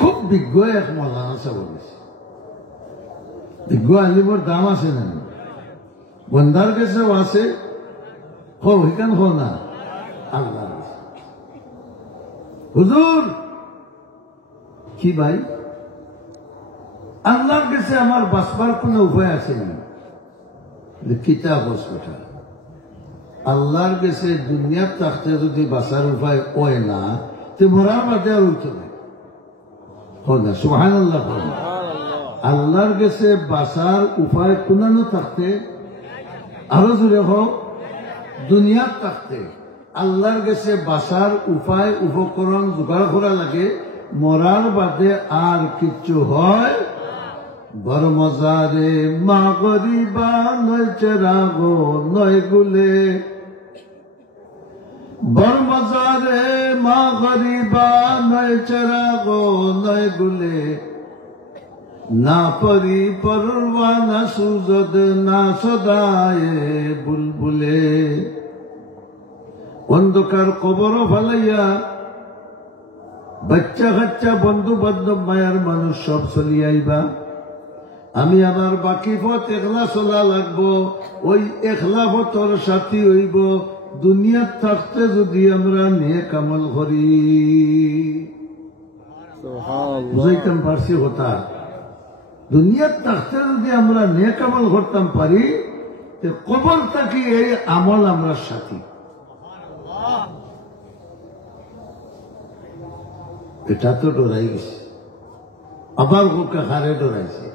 খুব বিজ্ঞ এক মৌলানা সাহেব বলেছে, বিজ্ঞ আলিমর দাম আছে না, বন্দার কাছেও আছে, হিকান হো না আল্লাহ। হুজুর কি ভাই, আল্লাহর কাছে আমার বাঁচবার কোন উপায় আছে না? কিতাব হসপিটাল আল্লাহর কাছে দুনিয়ার থাকতে যদি বাঁচার উপায় হয় না, তো মরার বাদে আর উঠতে না। সুবহানাল্লাহ। আল্লাহর কাছে বাঁচার উপায় কোনানো থাকতে, আরো জোরে হোক, দুনিয়ার থাকতে আল্লাহর কাছে বাঁচার উপায় উপকরণ জোগাড় করা লাগে, মরার বাদে আর কিচ্ছু হয় বড় মজারে মা গরিবা নয় চেরাগো নয় গুলে, বড় মজারে মা গরিবা নয় চেরাগো নয় গুলে, না পরি পরবা না সুজদ না সদায় বুলবুলে। অন্ধকার কবর ফালাইয়া বাচ্চা কাচ্চা বন্ধু বান্ধব মায়ার মানুষ সব চলিয়ে আইবা, আমি আমার বাকি পথ একলা চলা লাগবো, ওই একলা পথর সাথী হইব দুনিয়ার থাকতে যদি আমরা নেক আমল করি। বুঝাইতাম পারছি কথা, দুনিয়ার থাকতে যদি আমরা নেক আমল করতাম পারি, কবর থাকি এই আমল আমরা সাথী। এটা তো ডরাই গেছে, আবার ওকে হারে ডরাইছে।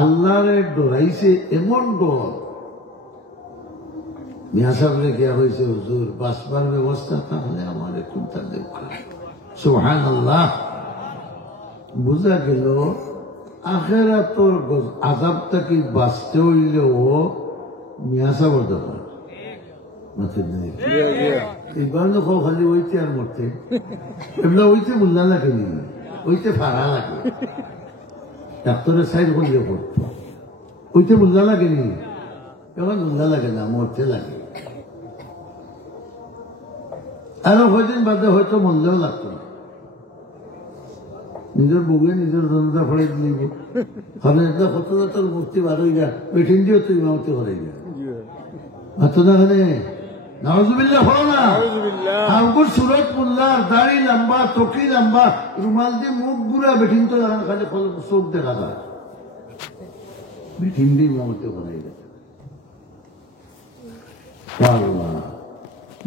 আল্লাহরে ডরাইছে এমন ডর, মিয়া সাহেবরে গিয়া হয়েছে, হুজুর বাঁচবার ব্যবস্থা তাহলে আমার কোনটা দেখা। সুবহানাল্লাহ। বুঝা গেল আখিরাতের আযাব থেকে বাঁচতে হইলেও মিয়া সাহেবের দরকার। এইবার খালি ওইতে আর মরতে, এগুলো ওইতে মূল্যা লাগে নি, ওইতে ভাড়া লাগে, ডাক্তারের সাইড করিয়ে পড়তো, ওইতে মূল্যা লাগেনি, এখন মূল্যা লাগে না, মরতে লাগে। আরো কয়দিন বাদে হয়তো মূল্যও লাগতো না, নিজের বুকে নিজের জনতা ফড়াই দিলিব, কারণ এটা কত তোর মুক্তি বার হয়ে গা, বেঠিন দিও তুই ইমামতি করাই গা মাতো না। খানে নাউজুবিল্লাহ হলো না, আমগুর সুরত মোল্লার দাড়ি লম্বা, চোখি লম্বা, রুমাল দিয়ে মুখ গুড়া, বেঠিন তো খালি চোখ দেখা যায়, বেঠিন দিয়ে ইমামতি করাই গেছে।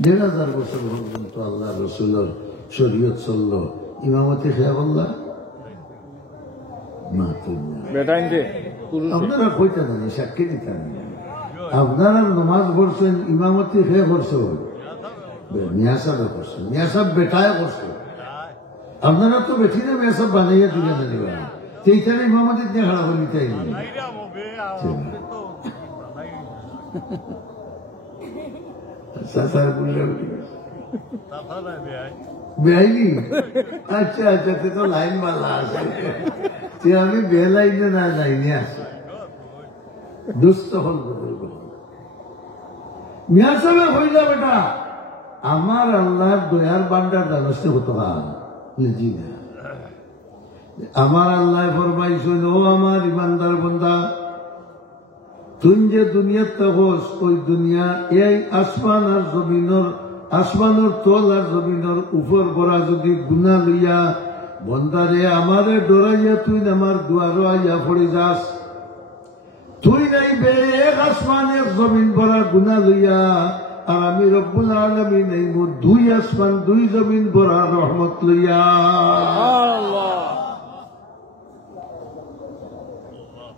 ১,৫০০ বছর পর্যন্ত আল্লাহ রসুলের শরীয়ত চলল, ইমামতি খেয়া বললা না। আপনারা কইতে জানি, সাক্ষী দিতে জানি, আপনারা নমাজ পড়ছেন, ইমামতি খেয়ে করছে, মিয়া সাহেব করছে, মিয়া সাহেব বেটায় করছে, আপনারা তো বেঠিনে মিয়া সাহেব বানাইয়া দিলে জানিবা, সেইখানে ইমামতি দিয়ে খারাপ নিতে বেআইনি। আচ্ছা আচ্ছা, তো লাইন বালা আছে, আমি বে লাইনে না লাইনে আছি, দুস্থ হল মিয়া সাহেব হইলা বেটা আমার আল্লাহর দয়ার বান্ডার দ্বারস্থ হতো না। আমার আল্লাহ ফরমাইছেন, ও আমার ইমানদার বান্দা, তুই যে দুনিয়ার তহস, ওই দুনিয়া এই আসমান আর জমিনের, আসমানের তল আর জমিনের উপর বড়া যদি গুণা লইয়া বন্দারে আমারে ডরাইয়া তুই আমার দুয়ারো আইয়া পড়ে যাস, তুই নাই বে এক আসমানের জমিন ভরা গুণা লইয়া, আর আমি রব্বুল আলামিন এই দুই আসমান দুই জমিন ভরা রহমত লইয়া।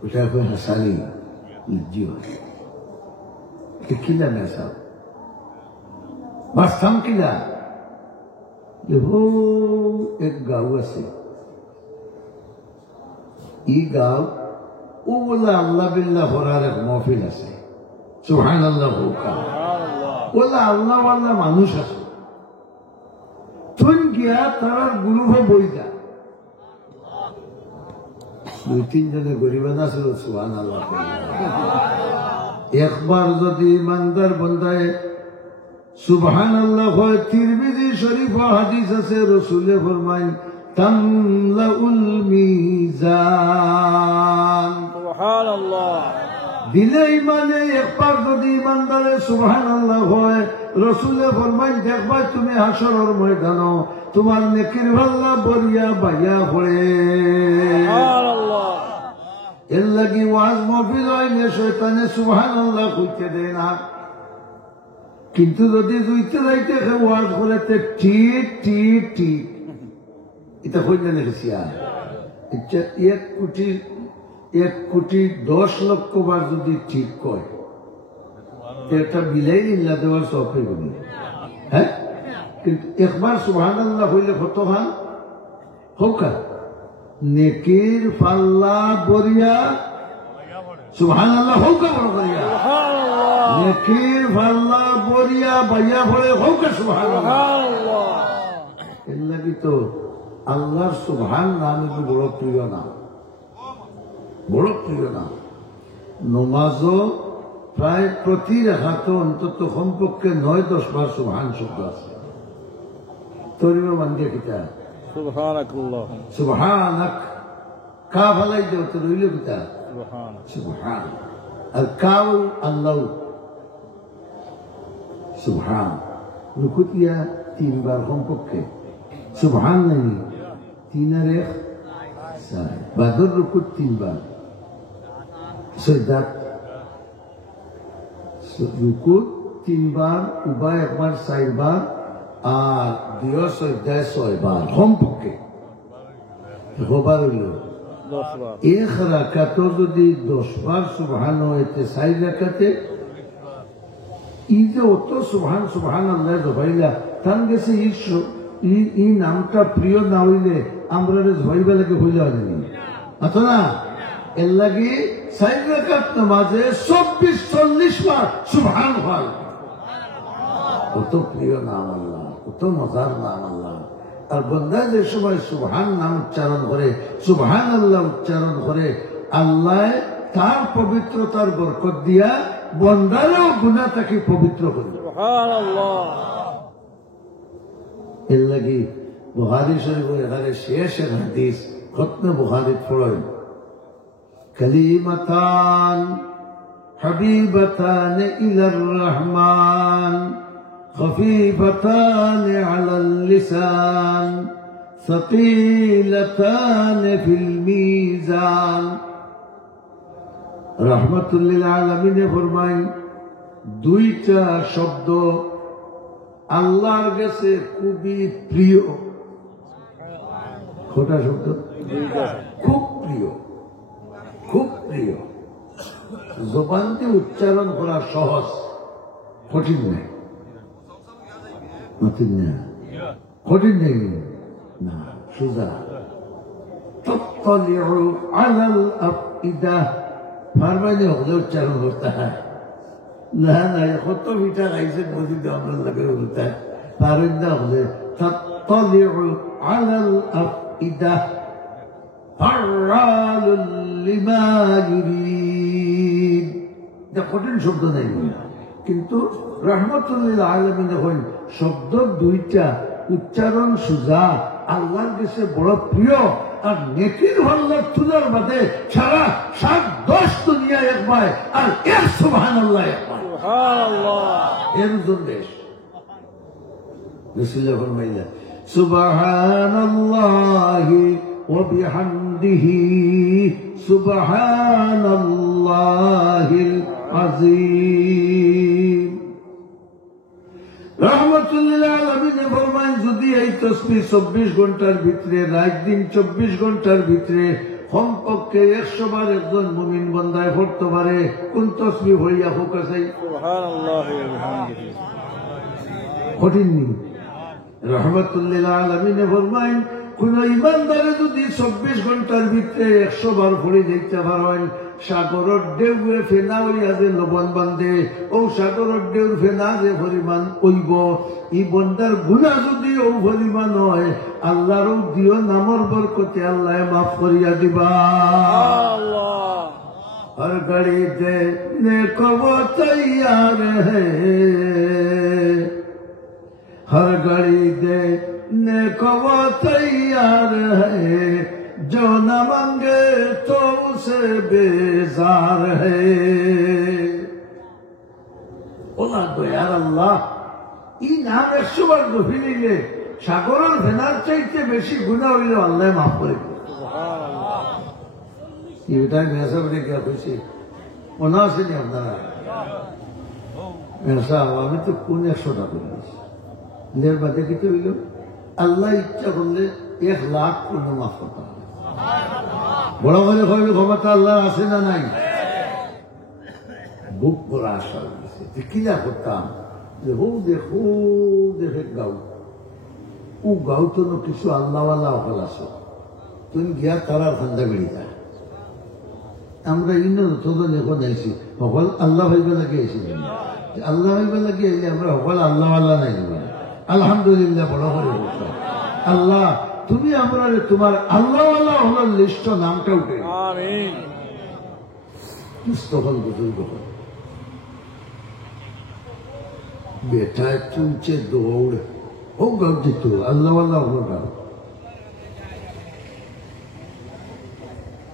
ওটা এখন হাসানি কিলা মেসা বাস্তাম কিলা, এক গাঁও আছে, ই গাঁও ও বলে আল্লাহ বিল্লাহ ভরার এক মহফিল আছে। সুবহানাল্লাহ। বলে আল্লাহ আল্লাহ মানুষ আছে, তুই গিয়া তার গুরু বইটা 2-3 জনে গরিবান আছিল। সুবহানাল্লাহ। একবার যদি ইমানদার বন্দায় সুবহানাল্লাহ হয়। তিরমিজি শরীফ হাদিস আছে, রাসূলে ফরমায় তামলাউল মিজান। সুবহানাল্লাহ। দিলে ইমানে একবার যদি ইমানদারে সুবহানাল্লাহ হয়, রাসূলে ফরমায় দেখবা তুমি হাসরের ময়দানো তোমার নেকির পাল্লা বরিয়া বাইয়া পড়ে। সুবহানাল্লাহ। এর লাগি ওয়াজ মাহফিল হইলে শয়তানে সুবহানাল্লাহ কইতে দেয় না, কিন্তু যদি দুইতে যাইতে ওয়াজ করে ঠিক ঠিক ঠিক এটা হইলে লিখেছি। আর 1,10,00,000,000 যদি ঠিক কয় এটা বিলাই নিল্লা দেওয়ার সফে বলি। হ্যাঁ, কিন্তু একবার সুবহানাল্লাহ হইলে কত ভাল হোক, নেকির পাল্লা বরিয়া সুবহানাল্লাহ হোক, বড় করিয়া নেকির পাল্লা বরিয়া বাইয়া ভরে হোক সুবহানাল্লাহ। এর লাগি তো আল্লাহর সুবহান নাম বড় প্রিয় নাম, বড় প্রিয় নাম। নমাজও প্রায় প্রতি রেখাতে অন্তত কমপক্ষে 9-10 বার সুবহান শব্দ আছে। তরিব বান্দিয়া কিতা সুবহানাল্লাহ, সুবহানাক কা ভালাই দেও তো রইল কিতা সুবহান, আর কাউ আল্লাহ সুবহান। রুকুতিয়া 3 বার কমপক্ষে সুবহান নাই 3 আর 1 4, বাদর রুকুত 3 বার, সজদাত রুকুত 3 বার, উবা 1 বার 4 বার, আর দিয় সজদায় 6 বার কমপক্ষে। হবার হইল 10 বার। 1 রাকাত যদি 10 বার সুবহান হইতে 4 রাকাতে ই যে অত সুবহান সুবহানাল্লাহ জবাইলা তার গেছে এই নামটা প্রিয় না হইলে আমরা জবাইবা লাগে হইলে হয়নি আতো না। এর লাগে 4 রাকাত নামাজে 24-40 বার সুবহান হয়। কত প্রিয় নাম আল্লাহ, কত মজার নাম আল্লাহ। আর বন্দা যে সময় সুবহান নাম উচ্চারণ করে, সুবহানাল্লাহ উচ্চারণ করে, আল্লাহ তার পবিত্রতার বরকত দিয়া বন্দারও গুনাহ তাকে পবিত্র করে। সুবহানাল্লাহ। এর লাগি বুখারী শরীফের এখানে শেষের হাদিস খতমে বুখারী পড়েন, কালিমাতান হাবিবাতান ইলার রহমান خفيفتان على اللسان ثقيلتان في الميزان। রহমাতুল্লিল আলামিনে ফরমায় দুইটা শব্দ আল্লাহর কাছে খুবই প্রিয়। কটা শব্দ? খুব প্রিয়, খুব প্রিয়। জবান দিয়ে উচ্চারণ করা সহজ, কঠিন নেই, কঠিন নেই না, সোজা। তত্তালিউ আলাল আফইদা ফারমাইলে হলে উচ্চারণ করতে হয় না, না কত মিঠা খাইছে মসজিদে আমরা লাগে বলতে ফারন্দা হলে তত্তালিউ আলাল আফইদা ফারালুল লিমা ইউরিদ। এটা কঠিন শব্দ নেই, কিন্তু রহমতুল্লিল আলামিন হইল শব্দ দুইটা উচ্চারণ সুজা, আল্লাহর কাছে বড় প্রিয়। আর নেকির ভাল্লার তুলার বাদে সারা 7-10 দুনিয়া একবার, আর এর সুবহানাল্লাহ একবার, এর জন্যেশ রাসূলুল্লাহ ফরমাইলেন সুবহানাল্লাহি ওয়া বিহামদিহি সুবহানাল্লাহিল আযীম। রহমতুল্লিল আলামিনে ফরমান যদি এই তাসবিহ 24 ঘন্টার ভিতরে, রাত দিন 24 ঘন্টার ভিতরে কমপক্ষে 100 বার একজন মুমিন বান্দায় পড়তে পারে, কোন তাসবিহ হইয়া হোক আছে সুবহানাল্লাহি ওয়া বিহামদিহি, কঠিন নেই। রহমতুল্লিল আলামিনে ফরমান কোন ইমানদারে যদি 24 ঘন্টার ভিতরে 100 বার পড়ে যেতে পারেন, সাগরের ঢেউয়ে ফেনা হইয়া যে লবণ বান্ধে, ও সাগরের ঢেউর ফেনা যে পরিমাণ হইব, ই বন্দার গুনাহ যদি ও পরিমাণ হয়, আল্লাহর দিও নামর বরকতে আল্লাহ মাফ করিয়া দিবা। হর ঘড়ি দেনে কব তৈয়ার হে हर घड़ी देने को वो तैयार है, जो न मांगे तो उसे बेजार है। ওলা দয়ার আল্লাহ ই নাম 100 বার গফিলিলে সাগরের ফেনার চাইতে বেশি গুনাহ হইলে আল্লাহ মাফ করে দিবে। এটা মেসা বলে কি কইছে মনে আছে নি আপনারা? মেসা আমি তো কোন 100 টাকা করেছি লের বাদে কি হইল? আল্লাহ ইচ্ছা করলে 1 লাখ পূর্ণ মাফ করতে হবে। বড় করে হইলে ক্ষমতা আল্লাহ আছে না নাই? বুক ভরা আশা হয়েছে কিলা করতাম যে দেখে গাও ও গাও তো কিছু আল্লাহওয়ালা হল আছে, তুমি গিয়া তারা ঠান্ডা বেড়ে যায়। আমরা ইন্ন তোদের এখন আইছি সকল আল্লাহ ভাইবে লাগে আইছি, আল্লাহ ভাইবে লাগে আইলে আমরা সকল আল্লাহওয়ালা নাই। আলহামদুলিল্লাহ বড় করে বলতাম আল্লাহ তুমি আমরা তোমার আল্লাহওয়ালা হলার লিস্ট নামটা উঠে মুস্তফল বুজুর্গ হল বেটায় তুলছে দৌড় ও গাও দিত আল্লাহওয়ালা হলো গাও।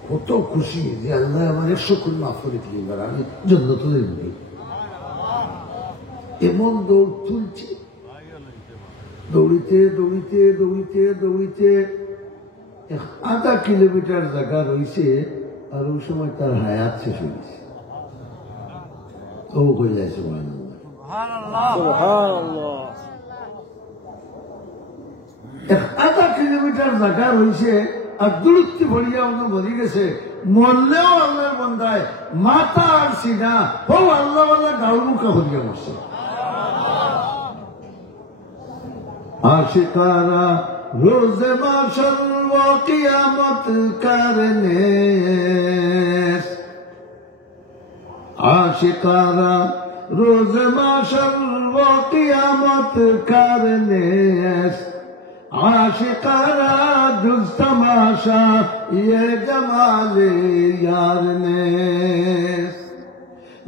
কত খুশি যে আল্লাহ আমার 100 কোটি মাফ করে দিলেন, আমি জন্য তুলে দিই। এমন দৌড় তুলছে দৌড়িতে দৌড়িতে দৌড়িতে দৌড়িতে 1/2 কিলোমিটার জায়গা রয়েছে, আর ওই সময় তার হায়াত শেষ হয়ে গেছে। ও কই যায় সুবহানাল্লাহ, 1/2 কিলোমিটার জায়গা রয়েছে, আর দূরত্বে ভরিয়া অন্য মরি গেছে। মরলেও আল্লাহর বন্দায় মাথা আর সিনা ও আল্লাহওয়ালা গাউর মুখা ভরিয়া মরছে। आशिकारा रोज माशर वो क़ियामत करने, आशिकारा रोज माशर वो क़ियामत करने, आशिकारा जुज़ तमाशा ये जमाले यार ने।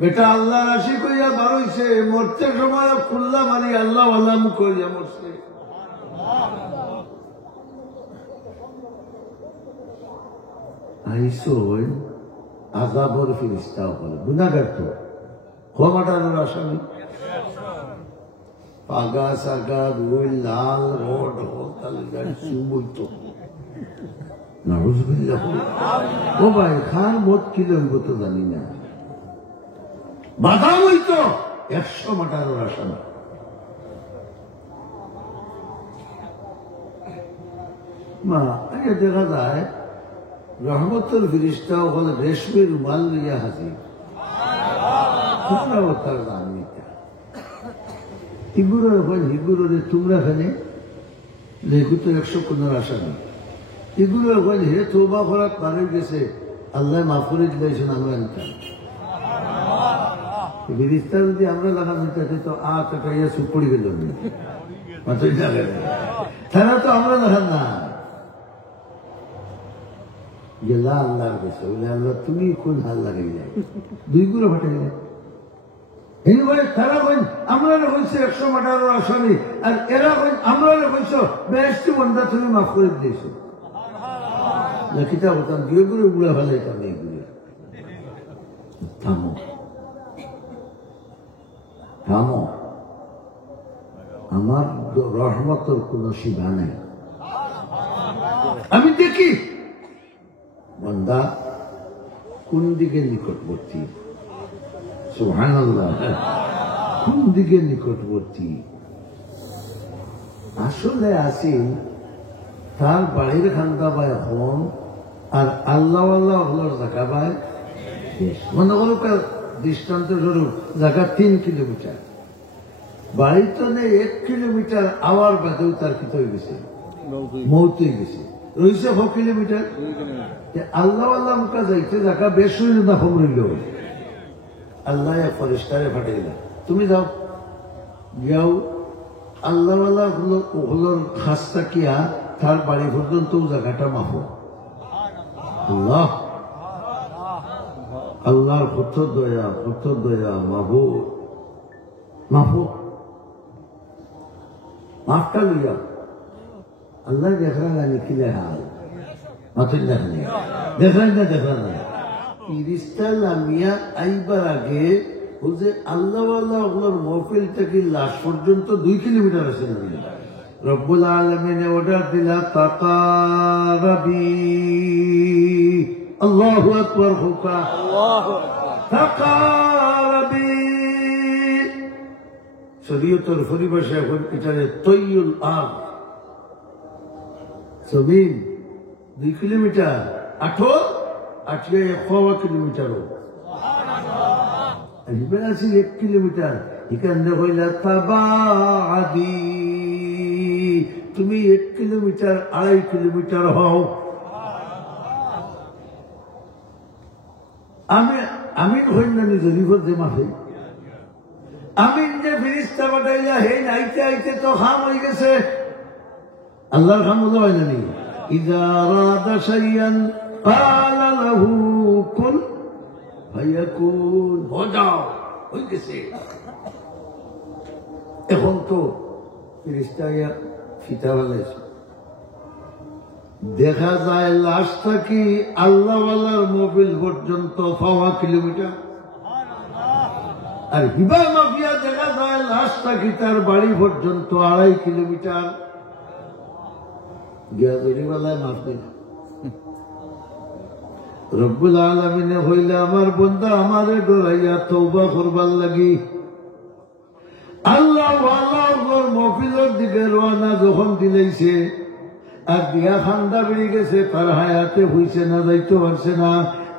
बेटा আল্লাহ রাশি কইয়া বারইছে, মরতে সময় খুল্লা মারি আল্লাহ আল্লাহ মুখ কইয়া মরছে। আইসোই আযাবর ফেরেশতা হল গুনাহগার তো ক্ষমাটার আসামি পাগা সাগা রুই লাল রোড হোতাল গাড়ি সুবইতো নাউযুবিল্লাহ। ও ভাই খান মত কি লইব তো জানি না, বাধা হইতো 100 মাটার আসামি। মা আগে দেখা যায় রহমতুল ফিরিস্তা ওখানে রেশমি রুমাল লইয়া হাজির, তোমরাও তার দাম নিতে হিগুরের ওখানে হিগুরে তোমরা খানে লেগু তো 115 আসামি হিগুরের ওখানে হে তোবা করার পারে গেছে আল্লাহ মাফ করে দিয়েছেন। আমরা আনতাম ফিরিস্তা যদি আমরা লাগাম নিতে তো কাটাইয়া চুপ পড়ি গেল তারা তো আমরা দেখান না গেলা আল্লাহর কাছে বলে আল্লাহ তুমি কোন হাল লাগাই যায় 2 গুলো ফাটাইলে তারা কইন আমরা কইছে 100 মাটার আসামি, আর এরা কইন আমরা কইছ 22টি বন্ধা তুমি মাফ করে দিয়েছো। কিতাব হতাম 2 গুলো উড়া ফেলাইতাম এইগুলো। থামো থামো, আমার রহমতের কোন সীমা নাই। আমি দেখি বন্দা কোন দিকে নিকটবর্তী, সুবহানাল্লাহ, কোন দিকে নিকটবর্তী আসলে আছি তার বাড়ির খান্দা পায় এখন, আর আল্লাহ আল্লাহ হলোর জায়গা পায়। মনে করো দৃষ্টান্ত স্বরূপ জায়গা 3 কিলোমিটার, বাড়ির তো নেই 1 কিলোমিটার, আওয়ার বাদেও তার কি হয়ে গেছে মৌত হয়ে গেছে, রয়েছে 4 কিলোমিটার। আল্লাহ আল্লাহ মুখা যাইতে জায়গা বেশ হইল না কম রইল, আল্লাহ ফরেস্টারে ফাটাইল তুমি যাও যাও আল্লাহ আল্লাহ হলোর খাস্তা কিয়া তার বাড়ি পর্যন্ত জায়গাটা মাফো। আল্লাহ আল্লাহর কত দয়া মাহবুব মাহবুব। মাফটা লইয়া আল্লাহ দেখরা না নিখিলে হাল মাথুর দেখানি দেখলেন না দেখলেন না ইরিস্তা লামিয়া আইবার আগে ও যে আল্লাহ ওগুলোর মহফিল থেকে লাশ পর্যন্ত 2 কিলোমিটার আছে না রব্বুল আলামিনে অর্ডার দিলা তাকারাবি আল্লাহু আকবার হুকা আল্লাহু আকবার তাকারাবি শরীয়তের পরিভাষায় এখন এটারে তৈয়ুল আগ জমিন 2 কিলোমিটার 8 কিলোমিটারও আছে 1 কিলোমিটার এখানে হইলা তাবাআদি তুমি 1 কিলোমিটার 2.5 কিলোমিটার হও আমি হইল না জরিফর যে মাফে আমিন যে ফিরিস্তা পাঠাইলা হে নাইতে আইতে তো খাম হয়ে গেছে আল্লাহর খাম হলো হয় না নি ইযা আরাদা শাইআন ক্বালা লাহু কুন ফায়াকুন হো যাও হয়ে গেছে এখন তো ফিরিস্তা ইয়া ফিতা বানাইছে দেখা যায় লাশটা কি আল্লাহওয়ালার মোবিল পর্যন্ত 1.5 কিলোমিটার আর হিবা মাফিয়া দেখা যায় লাশটা কি তার বাড়ি পর্যন্ত 2.5 কিলোমিটার গিয়াজরিওয়ালায় মাফ দিন রব্বুল আলামিনে হইলে আমার বন্দা আমারে ডরাইয়া তওবা করবার লাগি আল্লাহওয়ালার মহফিলের দিকে রওনা যখন দিলেইছে আর দিয়া ঠান্ডা বেড়ে গেছে তার হায়াতে হইছে না যাইতে পারছে না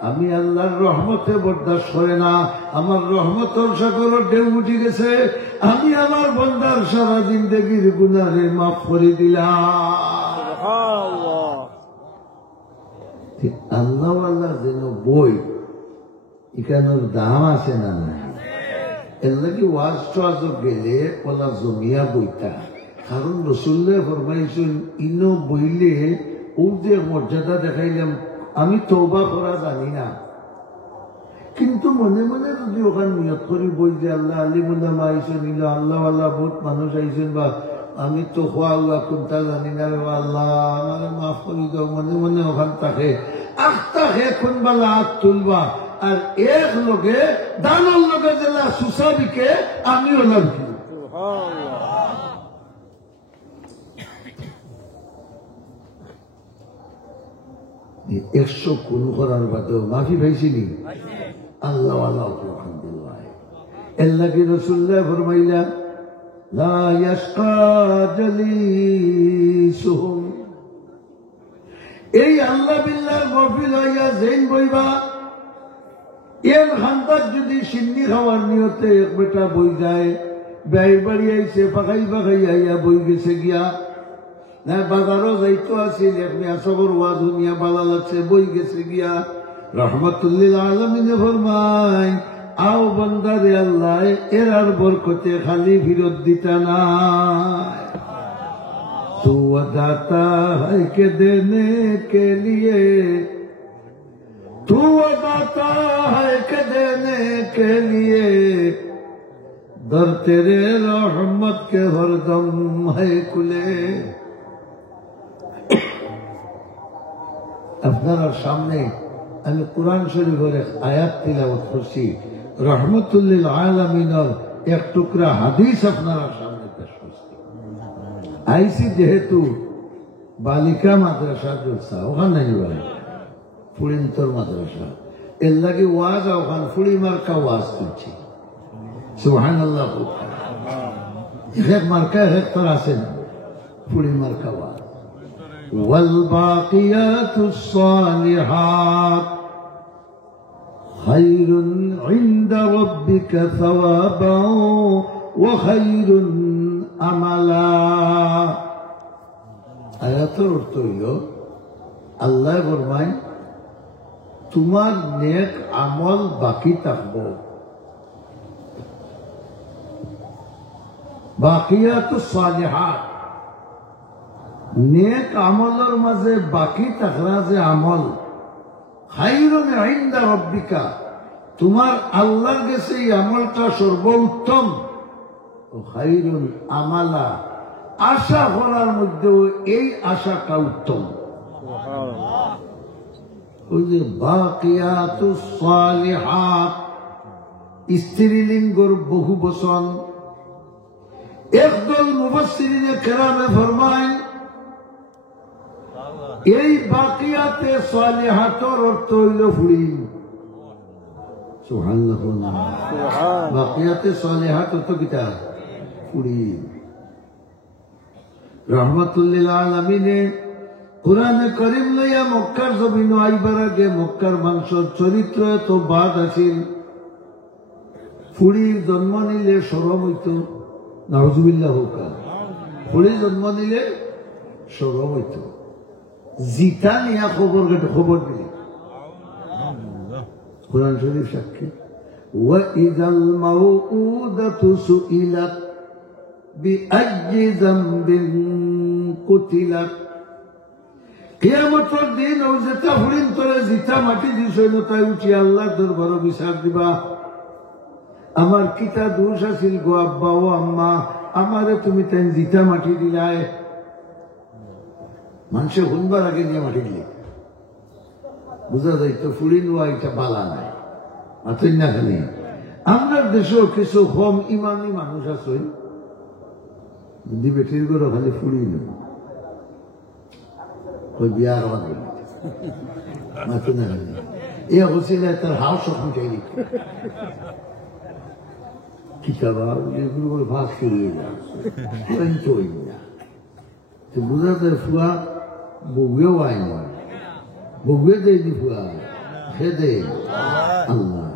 আমি আল্লাহর রহমতে বরদাস্ত করে না আমার রহমতের সাগরের ঢেউ উঠে গেছে আমি আমার বন্দার সারা জিন্দেগির গুনাহে মাফ করে দিলাম আল্লাহ আল্লাহ যেন বই এখানের দাম আছে না নাই এর লাগে ওয়াজ টোয়াজ গেলে ওলা জমিয়া বইটা কারণ রসুল্লাহ ফরমাইছেন ইনো বইলে ও যে মর্যাদা দেখাইলাম আমি তওবা করা জানি না কিন্তু মনে মনে যদি ওখানে নিয়ত করি বই যে আল্লাহ আলিমুল্লাহ আইসেন ইলা আল্লাহ আল্লাহ বহুত মানুষ আইসেন বা আমি তো খোয়া উয়া কোনটা জানি না রে আল্লাহ আমার মাফ করি দাও মনে মনে ওখান থাকে আখতাকে কোনবেলা হাত তুলবা আর এক লোকে দানোর লোকে যেলা সুসাবিকে আমিও লাগছি সুবহানাল্লাহ 100 খুন করার বাদেও মাফি পাইছিলি আল্লাহ আল্লাহ আলহামদুলিল্লাহ এর লাগে রাসূলুল্লাহ ফরমাইলা লা ইয়াশকা জালিসুহুম এই আল্লাহ বিল্লাহর মাহফিল হইয়া জেন বইবা এর খান্তার যদি সিন্নি খাওয়ার নিয়তে এক বেটা বই যায় ব্যয় বাড়ি আইছে পাখাই আইয়া বই গেছে গিয়া না বাজারও যাইতো আছিল এমনি আসবর ওয়াজ দুনিয়া ভালো লাগছে বই গেছে গিয়া রহমতুল্লিল আলমিনে ফরমাই আও বন্দারে আল্লাহ এর আর বরকতে খালি ফিরত দিতা নাই তু দাতা है के देने के लिए तू दाता है के देने के लिए दर तेरे रहमत के हरदम है खुले আপনার সামনে আমি কোরআন শরীফের আয়াত তিলাওয়াত করছি রহমতুল্লিল আলামিনের এক টুকরা হাদিস আপনার সামনে পেশ করছি আইসি যেহেতু বালিকা মাদ্রাসা জলসা ওখানে নাই বলে ফুড়িন্তর মাদ্রাসা এর লাগে ওয়াজ ওখানে ফুড়ি মার্কা ওয়াজ করছি সুবহানাল্লাহ এক মার্কা এক তোর আছে না ফুড়ি মার্কা ওয়াজ والباقيات الصالحات خير عند ربك ثوابا وخير املا আয়াতের অর্থ হইল আল্লাহ ফরমায় তোমার নেক আমল বাকি থাকবো বাকিয়াতুস সালিহাত নেক আমলের মাঝে বাকি থাকলা যে আমল খাইরুন ইনদা রাব্বিকা তোমার আল্লাহর কাছে এই আমলটা সর্বোত্তম ও খাইরুন আমালা আশা করার মধ্যেও এই আশাটা উত্তম। ওই যে বাকিয়াতুস সালিহাত স্ত্রীলিঙ্গর বহু বচন। একদল মুফাসসিরিনে কেরামে ফরমায় এই বাকিয়াতে সালিহাতর অর্থ হইল ফুড়ি। সুবহানাল্লাহ। বাকিয়াতে সালিহাত অর্থ কিতা? ফুড়ি। রহমাতুল্লিল আলামিনে কুরআনে কারীম লইয়া মক্কার জমিন আইবার আগে মক্কার মানুষের চরিত্র এত বাদ আছিল। ফুড়ির জন্ম নিলে সরম হইত, নাউজুবিল্লাহ হোক। ফুড়ির জন্ম নিলে সরম হইত, জিতা নিয়া খবর দিলে। কুরআন শরীফ সাক্ষী। ওয়াইযাল মাউউদাতু সুইলাত বিআইয়ি যামবিন কুতিলাত। কিয়ামতের দিন ও যেটা ফুড়িন তোরে জিতা মাটি দিছ তাই উঠি আল্লাহ দরবার বিচার দিবা। আমার কিতা দোষ আছিল গো আব্বা ও আম্মা, আমারে তুমি তাই জিতা মাটি দিলাই। মানুষে শুনবার আগে নিয়ে মাটি দিলে বুঝা যাইত ফুড়ি নোয়া এটা বালা নাই। মাতই না খালি আমরা দেশেও কিছু কম ইমানি মানুষ আছে যদি বেটির করে খালি ফুড়ি নেই ওই বিয়ার আমাদের মাতই না খালি এ হচ্ছিল তার হাও সব উঠে দিত কিতাবা এগুলো করে ভাগ ফিরিয়ে না বুঝা যায় ফুয়া বউয়েও আয় নয়, বউয়ে দেয়নি ফুয়া, সে দেয় আল্লাহ।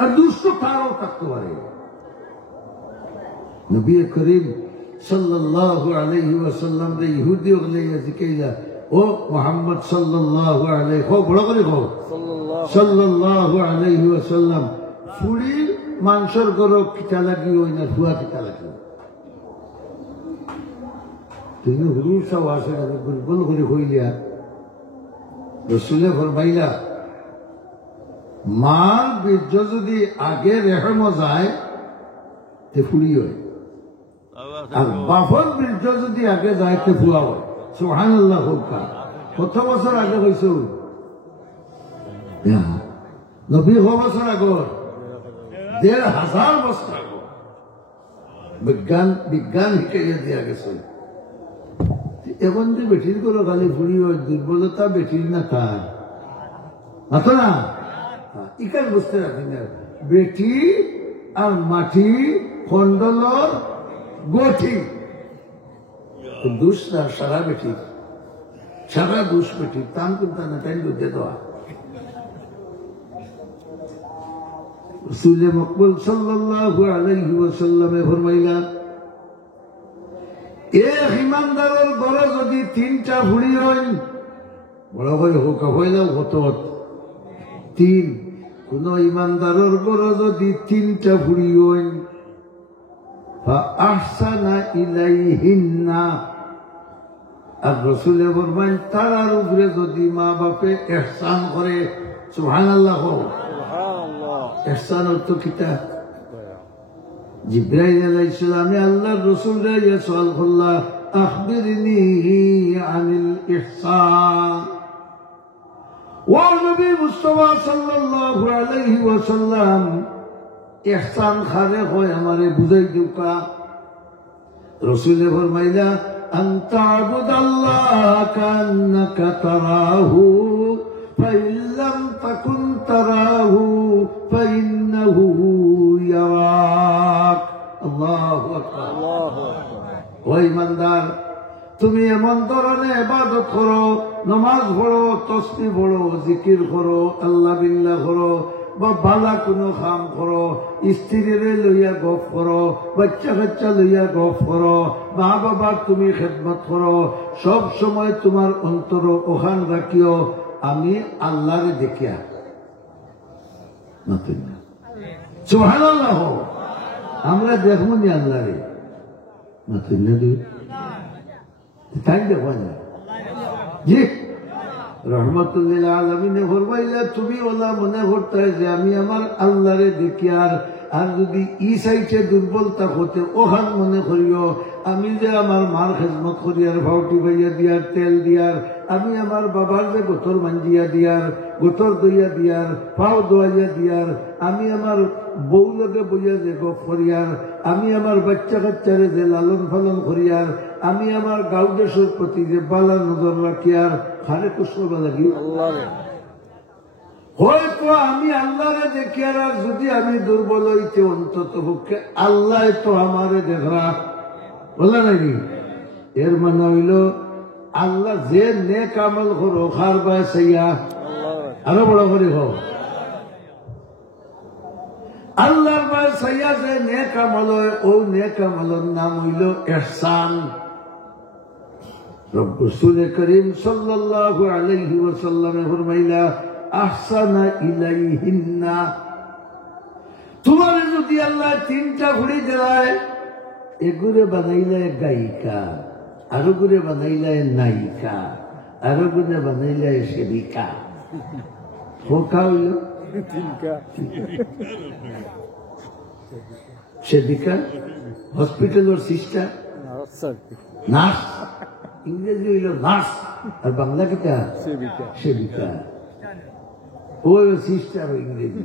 আর দুষ্ট তারও থাকতে পারে। নবী করিম সাল্লাল্লাহু আলাইহি ওয়াসাল্লাম রে ইহুদি হলে জিকাইলা ও মুহাম্মদ সাল্লাল্লাহু আলাইহি হো বড় করে হো সাল্লাল্লাহু আলাইহি ওয়াসাল্লাম ফুড়ি মাংসর গরো কিটা লাগি ওই না ফুয়া কিটা লাগি তুমি হুরুসা ওয়াসে দুর্বল করে হইলিয়া রসুলে ফরমাইলা মার বীর্য যদি আগে রেহম যায় তে ফুড়ি হয়, আর বাফর বীর্য যদি আগে যায় তে ফুয়া হয়। সুবহানাল্লাহ। কত বছর আগে হয়েছে নবী হ বছর আগর ১,৫০০ বছর আগর বিজ্ঞান শিখাইয়া দিয়া গেছে। এখন যে বেটির করে খালি ফুড়ি হয় দুর্বলতা বেটির না তার মাতো না ইকাল বুঝতে রাখি না। বেটি আর মাটি খন্ডলর গঠি দুষ না সারা বেটি, সারা দুষ বেটি তান কিন্তু না তাই দুধে দেওয়া। রাসূল মকবুল সাল্লাল্লাহু আলাইহি ওয়াসাল্লামে ফরমাইলা এক ইমানদারের ঘরে যদি ৩টা ফুড়ি হয় বড় করে হোক হইলেও হতো ৩, কোন ইমানদারের ঘরে যদি ৩টা ফুড়ি হয় আহসানা ইলাইহিন্না, আর রাসূল ফরমান তারার উপরে যদি মা বাপে ইহসান করে। সুবহানাল্লাহ। ইহসান অর্থ কিতা? জিবরাইল আলাইহিস সালাম আল্লাহর রাসূলরে সওয়াল করলা আখবিরনি আনিল ইহসান। ও নবী মুস্তাফা সাল্লাল্লাহু আলাইহি ওয়াসাল্লাম ইহসান খারে হয় আমারে বুঝাই দিউকা। রাসূল ফরমাইলা আনতা আবুদাল্লাহ কান্নাকা তারাহু ফাইন লাম তাকুন তারাহু ফাইন্নাহু ইয়ারাক। আল্লাহু আকবার। ও ইমানদার, তুমি এমন ধরনের ইবাদত করো, নামাজ পড়ো, তাসবিহ পড়ো, জিকির করো, আল্লাহ বিল্লাহ করো, বা ভালা কোনো কাম করো, স্ত্রীরে লইয়া গপ করো, বাচ্চা কাচ্চা লইয়া গপ করো, মা বাবার তুমি খেদমত করো, সব সময় তোমার অন্তর ওখান রাখিও আমি আল্লাহরে দেখিয়া। সুবহানাল্লাহ। আমরা দেখবো নি আল্লাহরে তাই দেখো না জি। রহমতুল্লিল আলামিনে ফরমাইলা তুমি ওলা মনে করতে যে আমি আমার আল্লাহরে দেখি আর আর যদি ই সাইটে দুর্বলতা হতে ওখান মনে করিও আমি যে আমার মার খেজমত করিয়ার ভাউটি ভাইয়া দিয়ার তেল দিয়ার আমি আমার বাবার যে গোতর মাঞ্জিয়া দিয়ার গোতর দইয়া দিয়ার পাও দোয়াইয়া দিয়ার আমি আমার বউ লগে বইয়া যে গপ করিয়ার আমি আমার বাচ্চা কাচ্চারে যে লালন পালন করিয়ার আমি আমার গাঁও দেশের প্রতি যে বালা নজর রাখিয়ার খারে কুসব লাগি হয়তো আমি আল্লাহরে দেখিয়ার আর যদি আমি দুর্বল হইতে অন্তত পক্ষে আল্লাহ তো আমারে দেখা বললা নাকি এর মানে হইল আল্লাহ যে নেক আমল করো খার বায় সাইয়া আরো বড় করে হোক আল্লাহর বায় সাইয়া যে নেক আমল হয় ও নেক আমলের নাম হইল ইহসান। রাসূল করিম সাল্লাল্লাহু আলাইহি ওয়াসাল্লাম ফরমাইলা আহসানা ইলাইহিন্না, তোমার যদি আল্লাহ তিনটা ঘুড়ি দেয় এগুলো বানাইলে গায়িকা, আরো গুলো বানাইলে নায়িকা, আরো গুলো বানাইলে সেবিকা। ফোকা হইল সেবিকা, হসপিটালের সিস্টার, নার্স, ইংরেজি হইল নার্স আর বাংলা কেটা সেবিকা। ওই সিস্টার ইংরেজি,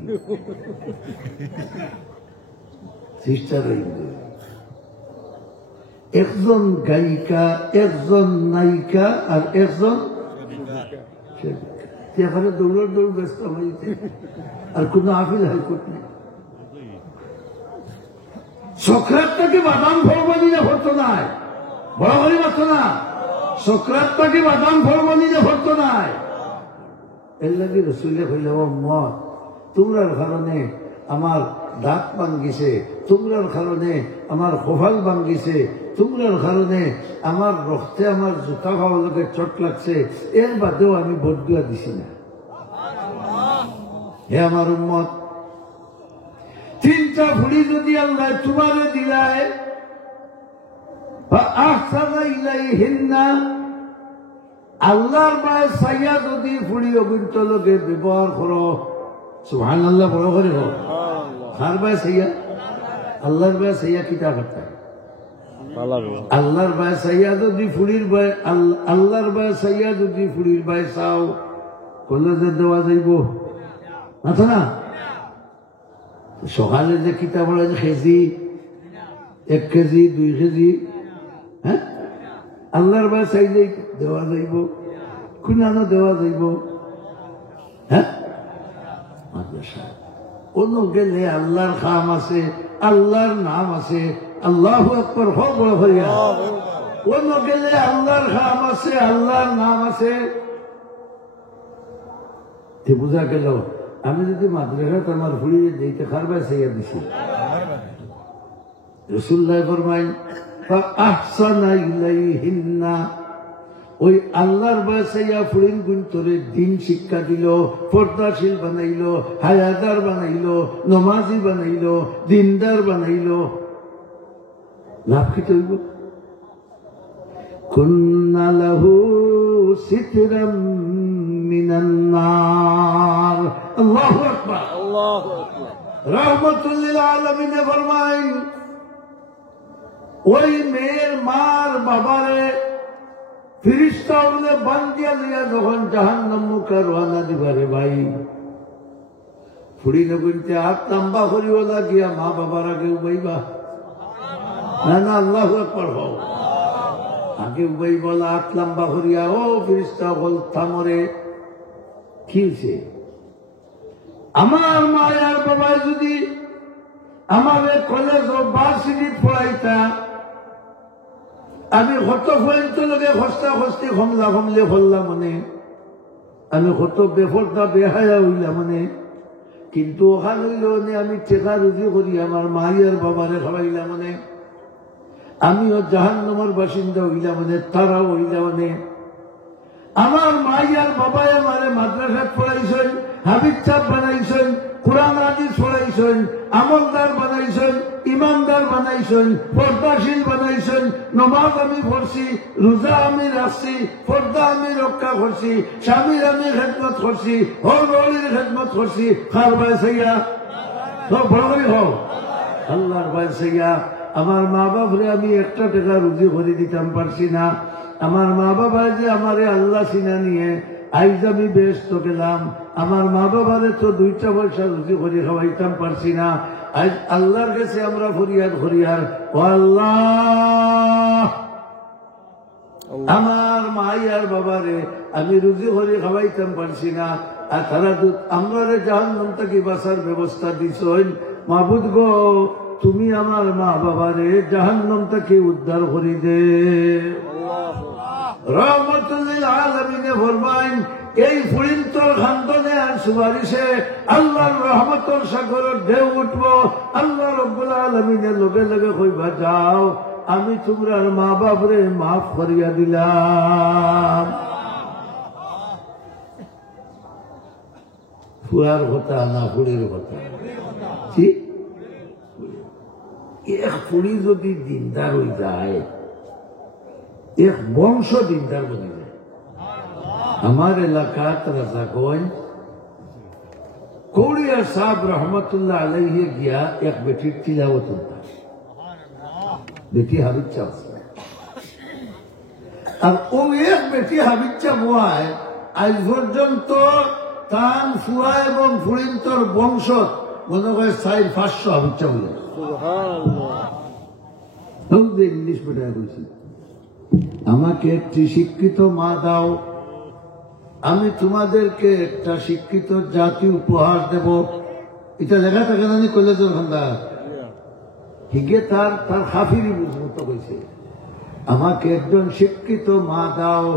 সিস্টার ইংরেজি। একজন গায়িকা, একজন নায়িকা আর একজন সেবিকা। এখানে দৌড় দৌড় ব্যস্ত হয়েছে আর কোন আপিল হাইকোর্ট নেই। সক্রাতটাকে বাদাম ফলবানিতে হতো নাই, বড় করে হতো না। সক্রাতটাকে বাদাম ফলবানিতে হতো নাই। এর লাগে রসুলে হইল মত, তোমরার কারণে আমার দাঁত ভাঙ্গিছে, তোমরার কারণে আমার কপাল ভাঙ্গিছে, তোমরার কারণে আমার রক্তে আমার জুতা খাওয়া লোকের চোট লাগছে, এর বাদেও আমি বদুয়া দিছি না। হে আমার উম্মত, তিনটা ফুড়ি যদি আল্লাহ তোমারে দিলায় আহসানা ইলাইহিন্না, আল্লাহর বায় সাইয়া যদি ফুড়ি অবিন্ত লোকে ব্যবহার করো, সুবহানাল্লাহ বড় করে হোক। কার বায় সাইয়া? আল্লাহর বায় সাইয়া কিতা করতে, আল্লাহর বায় সাইয়া যদি ফুড়ির বায়, আল্লাহর বায় সাইয়া যদি ফুড়ির বায় চাও কলেজে দেওয়া যাইব আচ্ছা না? সকালে যে কিতা বলে যে কেজি, 1 কেজি 2 কেজি, হ্যাঁ আল্লাহর বায় চাইলেই দেওয়া যাইব, কুনানো দেওয়া যাইব। হ্যাঁ মাদ্রাসা অন্য গেলে আল্লাহর খাম আছে, আল্লাহর নাম আছে, আল্লাহু আকবার হোক বড় হইয়া। অন্য গেলে আল্লাহর খাম আছে, আল্লাহর নাম আছে। বোঝা গেল আমি যদি মাদ্রাসা আমার ফুড়িয়ে দিতে খারবাই সাইয়া দিছি। রাসূলুল্লাহ ফরমায় আহসানা ইলাইহিন্না, ওই আল্লাহর বাসাইয়া ফুড়িন গুন্তরে দিন শিক্ষা দিল, পর্দাশীল বানাইল, হায়াদার বানাইল, নমাজি বানাইল, দিনদার বানাইল। লাভ কি তৈব? কুন্না লাহু সিতরাম মিনান নার। আল্লাহু আকবার, আল্লাহু আকবার। রাহমাতুল লিল আলামিন ফরমায় ওই মেয়ের মার বাবারে ফিরিস্তা বলে বান্দিয়া দিয়া যখন জাহান্নাম মুখে রওনা দিবারে ভাই, ফুড়ি নগরীতে হাত লম্বা করিও লাগিয়া মা বাবার আগে উবাইবা না? না, আল্লাহু আকবার হও। আগে উবাই বলা হাত লম্বা করিয়া, ও ফিরিস্তা বল থামরে। কি হয়েছে? আমার মায়ার বাবায় যদি আমাদের কলেজ ও ভার্সিটি পড়াইতা, আমি কত পর্যন্ত লোকে খস্তা খস্তি হমলা হমলে হল্লাম মনে, আমি কত বেফরটা বেহায়া হইলাম মনে, কিন্তু ওখান হইল আমি টেকা রুজি করি আমার মাইয়ার বাবারে খাওয়াইলাম মনে, আমিও জাহান্নামের বাসিন্দা হইলাম মনে, তারাও হইলাম মনে। আমার মাইয়ার বাবাই আমারে মাদ্রাসা পড়াইছেন, হাবিব সাহেব বানাইছেন, কোরআন হাদিস পড়াইছেন, আমলদার বানাইছেন, ইমানদার বানাইছেন, পর্দাশীল বানাইছেন। নমাজ আমি পড়ছি, রোজা আমি রাখছি, পর্দা আমি রক্ষা করছি, স্বামীর আমি খেদমত করছি, হর বলির খেদমত করছি। খার বাসাইয়া সব বড় করে হোক আল্লাহর বাইসা আমার মা বাপরে আমি একটা টাকা রুজি করে দিতাম পারছি না। আমার মা বাবা যে আমারে আল্লাহ সিনা নিয়ে আইজ আমি ব্যস্ত গেলাম, আমার মা বাবারে তো 2টা পয়সা রুজি করে খাওয়াইতাম পারছি না। আজ আল্লাহর কাছে আমরা ফরিয়াদ করিয়ার, ও আল্লাহ আমার মাই আর বাবারে আমি রুজি করে খাওয়াইতাম পারছি না, আর তারা আমরা জাহান্নাম থেকে বাঁচার ব্যবস্থা দিছেন। মাহবুদ গো, তুমি আমার মা বাবারে জাহান্নাম থেকে উদ্ধার করে দে। রহমতুল্লিল আলামিনে ফরমাইন, এই ফুলিন্তর খান্দনে আর সুপারিশে আল্লাহর রহমতর সাগরের ঢেউ উঠব। আল্লাহ রব্বুল আলামিনের লগে লগে কইবা, যাও আমি তোমরার মা বাপরে মাফ করিয়া দিলাম। ফুয়ার কথা না ফুড়ির কথা, ঠিক? এক ফুড়ি যদি দিনদার হয়ে যায়, এক বংশ দিনদার বনে যায়। আমার এলাকাত রাজাগঞ্জ কৌড়িয়া সাহেব রহমতুল্লাহ আলাইহে গিয়া এক বেটির তিলাওয়াত হতো, বেটি হাবিব চাপ, আর ও এক বেটি হাবিব চাপ হওয়ায় আজ পর্যন্ত তান ফুয়া এবং ফুড়িন্তর বংশ মনে করে 400-500 হাবিব চাপ হল। ইংলিশ মিডিয়ামে বলছি, আমাকে একটি শিক্ষিত মা দাও, আমি তোমাদেরকে একটা শিক্ষিত জাতি উপহার দেব। এটা লেখা থাকে না কলেজের খান্দা হিগে তার খাফিরি বুঝমতো হয়েছে, আমাকে একজন শিক্ষিত মা দাও,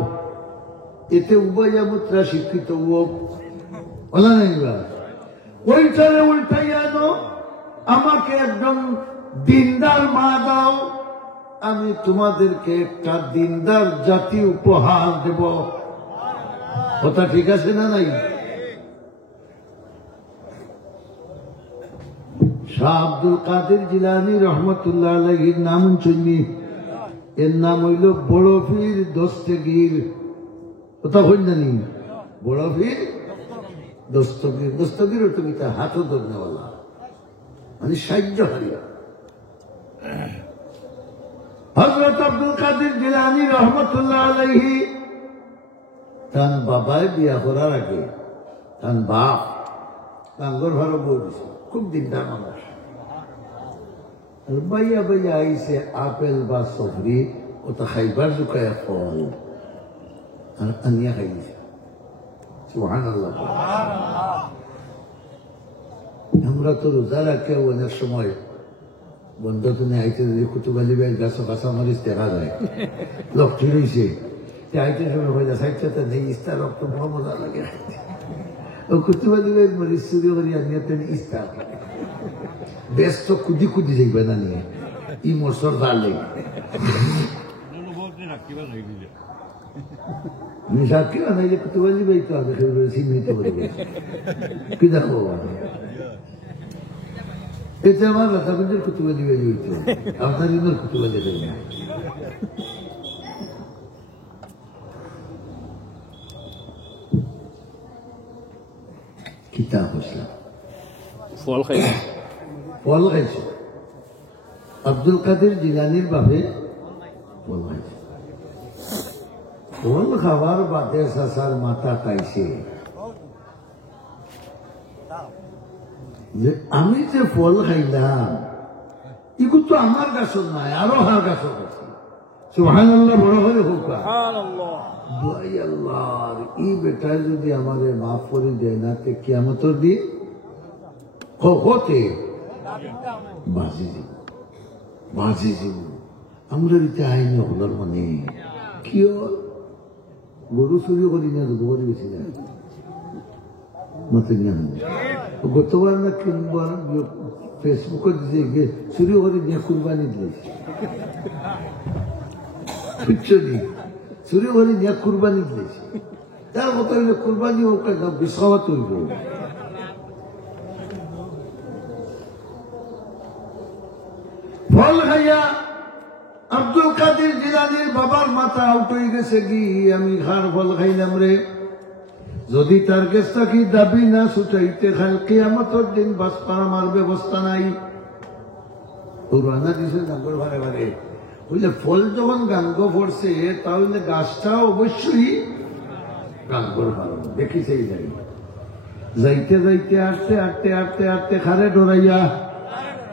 এতে উভয়ামুত্রা শিক্ষিত বলা নেই। ওইটারে উল্টাইয়া দো, আমাকে একজন দিনদার মা দাও, আমি তোমাদেরকে একটা দিনদার জাতি উপহার দেব। কথা ঠিক আছে না নাই? শাহ আব্দুল কাদের জিলানী রহমতুল্লাহ আলাইহির নাম শুননি, এর নাম হইল বড় পীর দস্তগীর। কথা হইল জানি, বড় পীর দস্তগীর। দস্তগীর তুমি তার হাতও ধরনেওয়ালা, মানে সাহায্য হারিয়া। হযরত আব্দুল কাদের জিলানী রহমতুল্লাহ আলাইহি তার বাবায় বিয়া করার আগে তার বাপ টাঙ্গর ভালো বই দিছে, খুব দিনদার মানুষ। বাইয়া বাইয়া আইসে আপেল বা সফরি ওটা খাইবার জুকায় ফল আর আনিয়া খাই দিছে। সুবহানাল্লাহ। আমরা তো রোজা রাখে অনেক সময় বন্ধ তুমি আইতে যদি কুতুবালি বের গাছ কাঁচা মরিচ দেখা যায়, লক্ষ্মী রয়েছে আইতে সময় হয়ে যায় সাইডটা নেই, ইস্তার রক্ত বড় মজা লাগে। ও কুতুবালি বের মরিচ চুরি করি আনিয়া তেন ইস্তার ব্যস্ত কুদি কুদি দেখবে না নিয়ে ই মরসর দাল লেগে সাক্ষী বানাইলে কুতুবালি বের তো আগে সীমিত করে কি দেখো। এটা আমার রাতাগঞ্জের কুতুবালি বের হইতো, আপনার ইন্দোর কুতুবালি বের না। কিতাব ইসলাম ফল খাইছে। আব্দুল কাদের জিলানির বাপে ফল খাইছে। ফল খাওয়ার বাদে সাসার মাথা খাইছে যে আমি যে ফল খাইলাম এগুলো তো আমার গাছও নাই, আরো হার গাছও আছে। সুবহানাল্লাহ, বড় হলে হোক। আল্লাহ এই বেটায় যদি আমাদের মাফ করে দেয় না তে কিয়ামতের দিন হতে বাজি জীব আমরা দিতে আইনি হলার মানে কি গরু চুরি করি না, দুধ করে বেশি না মতন গতবার না কিনবার ফেসবুকে দিতে চুরি করে দিয়ে কুরবানি দিয়েছে, বুঝছো নি? চুরি করে দিয়ে কুরবানি দিয়েছে, তার মতো কুরবানি ওকে বিশ্বত হইব। ফল খাইয়া আব্দুল কাদের জিলানীর বাবার মাথা আউট হয়ে গেছে, কি আমি খার ফল খাইলাম রে। যদি তার কাছ থেকে দাবি না ছুটাইতে খায় কিয়ামতের দিন বাঁচবার আমার ব্যবস্থা নাই। রানা দিছে গাঙ্গর ভারে ভারে বুঝলে ফল যখন গাঙ্গ পড়ছে তাহলে গাছটা অবশ্যই গাঙ্গর ভালো দেখিছেই যাই যাইতে যাইতে আটতে আটতে আটতে আটতে খারে ডরাইয়া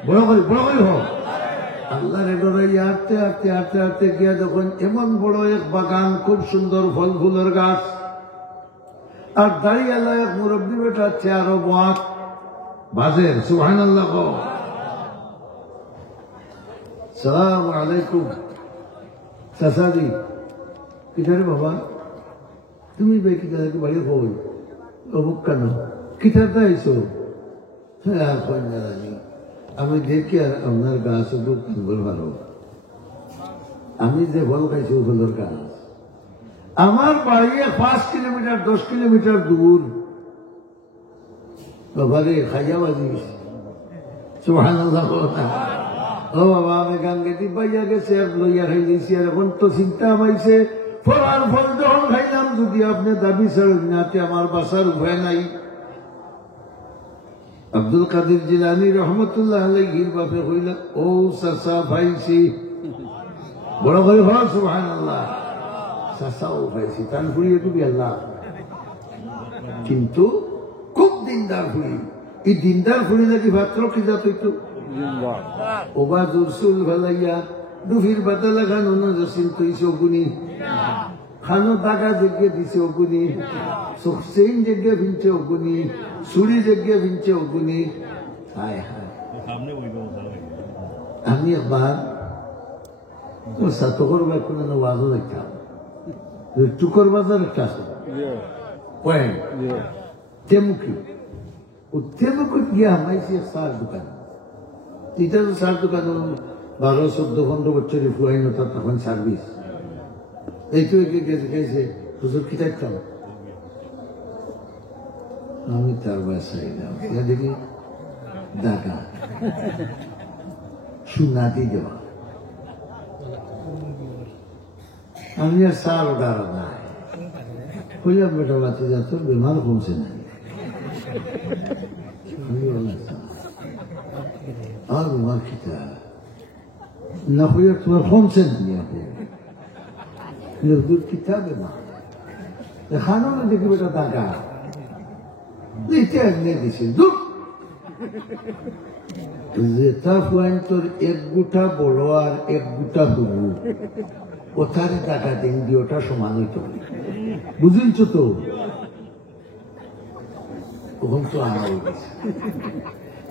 বড় করে হোক আল্লাহরে ডরাইয়া আটতে আটতে আটতে আটতে গিয়া যখন এমন বড় এক বাগান খুব সুন্দর ফল ফুলের গাছ আর দাঁড়িয়ে আল্লাহ এক মুরব্বী বেটা চেয়ারও বাঁক বাজের সুবহানাল্লাহ। সালাম আলাইকুম চাচাজি কিটারে বাবা তুমি বে কিটারে বাড়ি হই অমুক কেন কিটারটা আইসো? হ্যাঁ জানি আমি দেখি আর আপনার গাছ শুধু ফুল ভালো আমি যে ফল খাইছি ফুলের গাছ আমার বাড়ি 5 কিলোমিটার 10 কিলোমিটার দূর বাবারে খাইয়া বাজি সুবহানাল্লাহ। ও বাবা আমি গাঙ্গেটি পাইয়া গেছে লইয়া খাই দিয়েছি আর এখন তো চিন্তা পাইছে ফল আর ফল যখন খাইলাম যদি আপনি দাবি ছাড়েন নাতে আমার বাসার উপায় নাই। আব্দুল কাদের জিলানী রহমতুল্লাহ আলাইহির বাপে হইল ও চাচা ভাইছি বড় করে ভালো সুবহানাল্লাহ চাচাও ভাইছি তান ফুরিয়ে টুবি আল্লাহ কিন্তু খুব দিনদার ফুরি এই দিনদার ফুরি নাকি ভাত্র কি যাত হইতো ওবা জোরসুল ভালাইয়া দুফির বাতালা খান অনজসিন তৈছে অগুনি খানো টাকা জেগে দিছে অগুনি চেইন জেগে ভিনছে অগুনি ছুরি জেগে ভিনছে অগুনি। হায় হায় আমি একবার ও সাতকর বা কোনো ওয়াজও দেখতাম টুকর বাজার একটা আছে তেমুকি ও তেমুকুত গিয়া হামাইছে সার দোকান এটা তো সার দোকান 12-14-15 বছরের ফুয়াইনতা তখন সার্ভিস এইটু গেছে হুজুর কি থাকতাম আমি তার বাসায় এলাম দেখি ডাকা সুনাতি দেওয়া আমি আর সার ওটার নাই কইলাম বেটা বাচ্চা যা তোর বেমার কমছে না আর বেমার খিতা না হইয়া তোমার কমছে না হুজুর কিতা বেমার খানো না দেখি বেটা টাকা দিতে এনে দিছে দুঃখ যেটা ফুয়াইন তোর এক গুটা বড় আর এক গুটা বুবু ওটারে টাকা দিন দিয়ে ওটা সমান হইত বুঝিস তো তখন তো আনা হয়ে গেছে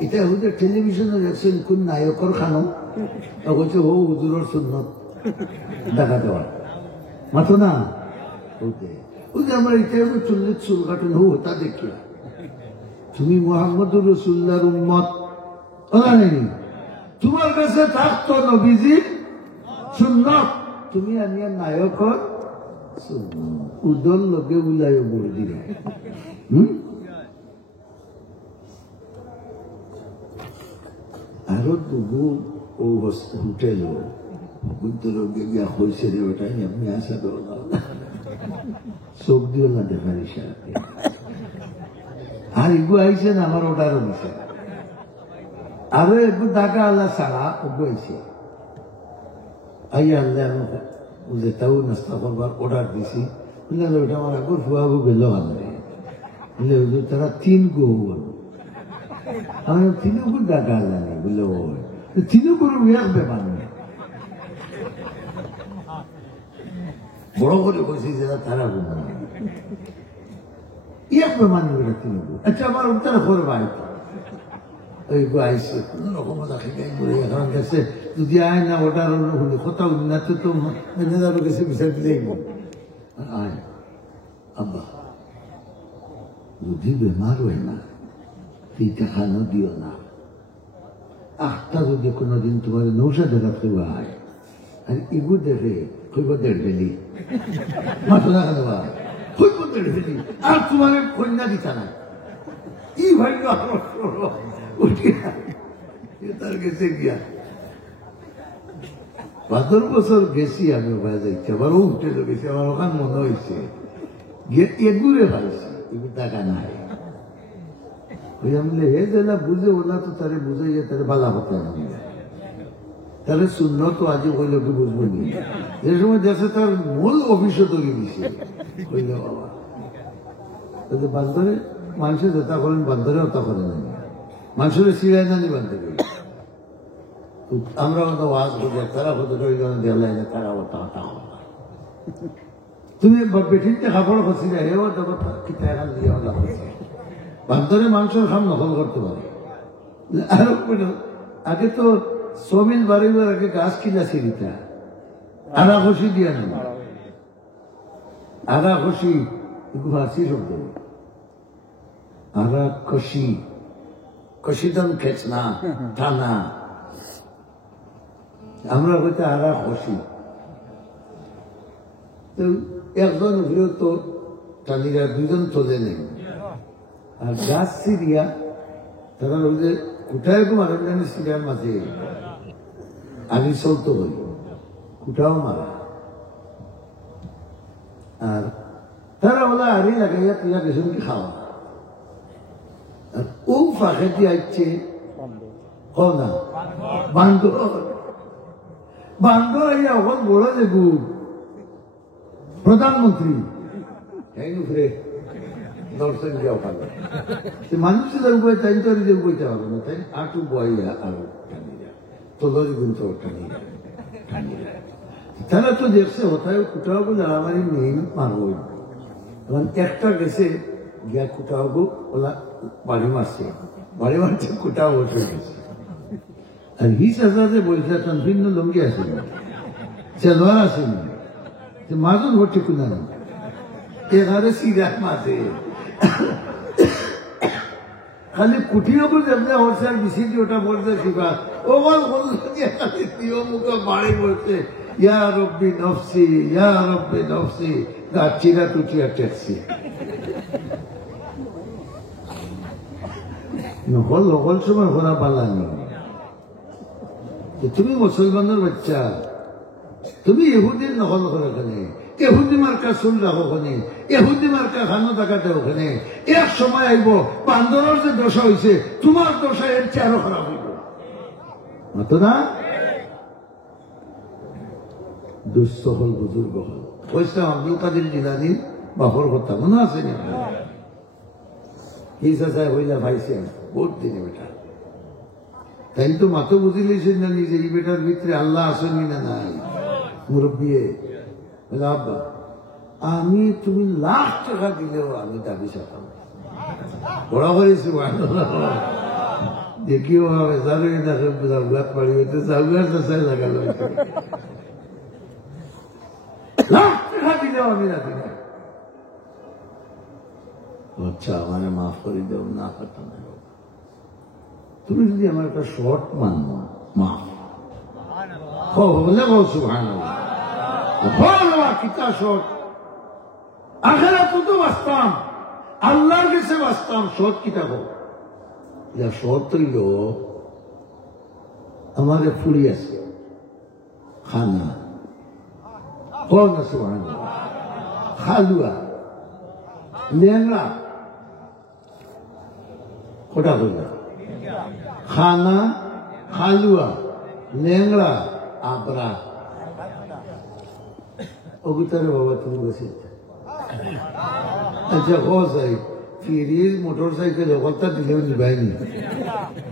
এটা হুজুর টেলিভিশনে দেখছেন কোন নায়কর খানো বলছে ও হুজুরের সুন্নত টাকা দেওয়া মাতো না ওই যে আমার এটা চল্লিশ চুল কাটুন হো তা দেখিয়া তুমি মুহাম্মদুর রাসূলুল্লাহর উম্মত নেই তোমার কাছে থাকতো নবীজি সুন্নত তুমি আনিয়া নায়কর উদল লগে উলাই বলে দিলে আরো দুগু ও হোটেল বুদ্ধরোগে গিয়া হয়েছে রে ওটাই আপনি আসা দেবো না চোখ দিও না দেখার ইশারাতে আর এগু আইসেন আমার ওটারও দিছে আরো একটু টাকা আল্লাহ ছাড়া ওগু আইছে আইয়া আল্লাহ যেটাও নাস্তা করবার অর্ডার দিছি বুঝলেন ওটা আমার আগর ফুয়াবু গেল আনবে বুঝলে হুজুর তারা 3 গো বলো আমি 3 গো টাকা আল্লাহ নেই বুঝলে ও 3 গরু এক ব্যাপার নেই বড় করে বলছি যারা তারা বুঝবে এক ব্যাপার নেই 3 গো আচ্ছা আমার উত্তর করবা ওই আইসে কোন রকম ঘুরে এখন গেছে যদি আয় না ওটার হলে কোথাও উন্নত তো মেনেজার গেছে বিচার দিলেই আয় আব্বা যদি বেমার হয় না এই টাকানো দিও না আখটা যদি কোনোদিন তোমার নৌসা দেখা খেবা হয় আর ইগু দেখে কইব 1.5 বেলি মাথা দেখা দেবা কইব 1.5 বেলি আর তোমার কন্যা দিতা না ই ভাই তার গেছে গিয়া 15 বছর গেছি আমি ওখানে যাইছি আবার উঠে গেছি আমার ওখানে মনে হয়েছে গিয়ে এগুলো পাইছি এগুলো টাকা নাই ওই আমি হে যেটা বুঝে ওলা তো তারে বুঝাইয়া তারে বালা হতে হবে তাহলে শূন্য তো আজও হইল কি বুঝবো নি যে সময় দেশে তার মূল অফিসও তৈরি দিছে হইল বাবা বান্দরে মানুষের যেটা করেন বান্দরে হতা করে না মানুষের সিরাই না নি বান্দরে আমরা হয়তো ওয়াজ করি তারা হতো দেওয়ালে তারা হতা হতা হতা তুমি বেঠিনতে কাপড় খসি যায় হেও দেখো কিতা এখন দিয়ে হলা হচ্ছে বান্দরে মানুষের খাম নকল করতে পারে আরো আগে তো সবিল বাড়িবার আগে গাছ কিনা ছিড়িতা আড়া খুশি দিয়া নেই আড়া খুশি গুহাসি শব্দ আড়া খুশি কশিদন খেচনা থানা আমরা হইতে আড়া খুশি তো একজন হলেও তো টানিরা দুজন তোলে নেই আর গাছ সিরিয়া তারা বলছে কোথায় গো মারা সিরিয়ার মাঝে আগে চলতো হইল কোথাও মারা আর তারা বলে আরে লাগাইয়া তুই গেছেন কি খাওয়া আর ও ফাঁকে দিয়ে আসছে না বান্দর বান্দর আইয়া ওখান বড় দেখু প্রধানমন্ত্রী ফিরে দর্শন যাও পাবে মানুষের উপায় তাই তো যে বইতে হবে না তাই আটু বইয়া আরো তোলরি কিন্তু তারা তো দেখছে হতায় কুটাও আমার মেইন মারব এখন একটা গেছে গিয়া কুটাও ওলা বাড়ি মারছে কুটাও বসে গেছে আর হিস আসাতে বলছে তার ভিন্ন লঙ্গি আসেন সেলোয়ার আসেন মাজুন ভর্তি কুনা এখানে সিরাত মাসে খালি কুটিও করে যেমনি হচ্ছে আর বিসি ওটা বলতে শিখা ও মুখে বাড়ি বলছে ইয়া রব্বি নফসি গাছিরা টুচিয়া ট্যাক্সি নহল নহল সময় ঘোরা পালানি তুমি মুসলমানের বাচ্চা তুমি ইহুদির নহল করে ওখানে এহুদি মার্কা চুল রাখো ওখানে এহুদি মার্কা খানো টাকাতে ওখানে এক সময় আইব বান্দরের যে দশা হয়েছে তোমার দশা এর চেয়ে আরো খারাপ হইব মাতো না দুঃস্থ হল বুজুর্গ হল ওইসলাম আব্দুল কাদের জিলানির বাপর কথা মনে আছে না এই চাষায় হইলা ভাইছে বহুত দিনে বেটা তাই তো মাতো বুঝিলেছেন না নিজে এই বেটার ভিতরে আল্লাহ আসেনি না নাই মুরব্বী আব্বা আমি তুমি লাখ টাকা দিলেও আমি দাবি চাতাম বড় হয়েছি দেখিও হবে সাউগাত পাড়ি হইতে সাউগাত চাই লাগালো লাখ টাকা দিলেও আমি রাখি না আচ্ছা আমার মাফ করে দেও না করতাম তুমি যদি আমার একটা শর্ট মানো মাফ বলে বল সুবহানাল্লাহ কিতা শর্ট আখেরাতে তো বাঁচতাম আল্লাহর কাছে বাঁচতাম শর্ট কিতা হোক যা শর্ট হইল আমারে ফুড়ি আছে খানা সুবহানাল্লাহ খালুয়া লেংরা কোটা হইল খানা খালুয়া লেংরা আবরা অগুতারে বাবা তুমি বসে আচ্ছা যাই ফিরিজ মোটর সাইকেল ওটা দিলেও নিবাইনি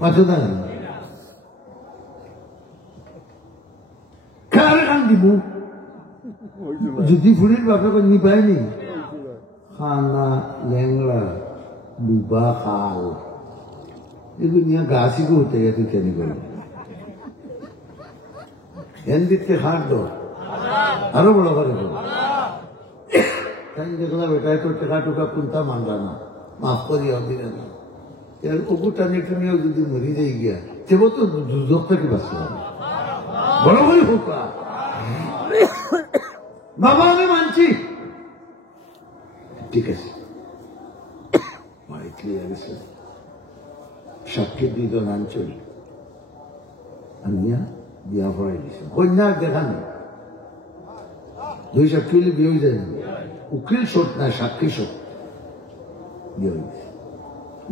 মাথো না কার কান দিব যদি ফুরির বাপে নিবাইনি খানা লেংড়া বুবা খাল এগুলো নিয়ে গাছিকে হতে গেছে কেন করে হেন দিতে খাট দো আরো বড় করে তাই দেখলাম এটাই তো টেকা টুকা কোনটা মানলা না মাফ করিয়া দিলে না এর কুকুর টানি টুনিও যদি মরি যাই গিয়া তেব তো দুজক থেকে বাঁচতে হবে বড় করে হোক বাবা আমি মানছি ঠিক আছে ক্লিয়ার গেছে সাক্ষী দুইজন আঞ্চলিক আনিয়া বিয়া পড়াই দিছে কন্যা দেখা নেই দুই সাক্ষী হলে বিয়ে হয়ে যায় না উকিল শোধ না সাক্ষী শোধ বিয়ে হয়েছে